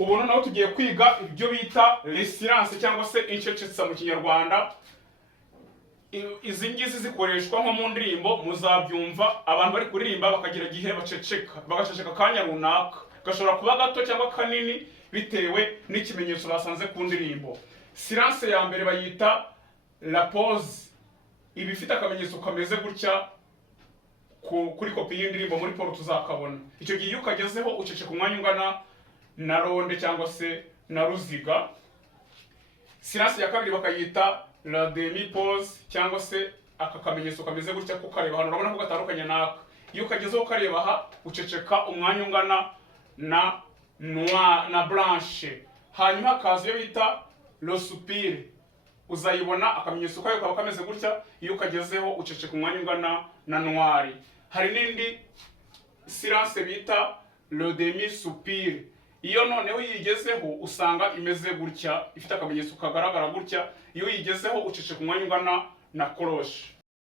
ubu noneho tugiye kwiga ibyo bita resilience cyangwa se incecetsa mu kinyarwanda. Izi ngizi zikoreshwa nko mu ndirimbo, muzabyumva abantu bari kuririmba bakagira gihe bagaceceka kanya runaka, gashobora kuba gato cyangwa kanini bitewe n'ikimenyetso basanze ku ndirimbo. Silence ya mbere bayita la pause, ibi ifite akamenyetso kameze gutya kuri kopi y'indirimbo muri poro tuzakabona. Icyo gihe iyo ukagezeho uceceka umwanya ungana na ronde cyangwa se na ruziga. Silence ya kabiri bakayita la demi pause cyangwa se aka kamenyetso kameze gutya ko kareba hano, urabona ko gatandukanye naka. Iyo ukagezeho kareba aha uceceka umwanya ungana na blanche. Hanyuma hakaza iyo bita le soupir, uzayibona akamenyetso kayo kaba kameze gutya. Iyo ukagezeho uceceka umwanya ungana na noir. Hari n'indi silence bita le demi soupir, iyo noneho uyigezeho usanga imeze gutya, ifite akamenyetso kagaragara gutya. Iyo uyigezeho uceceka umwanya ungana na cloche.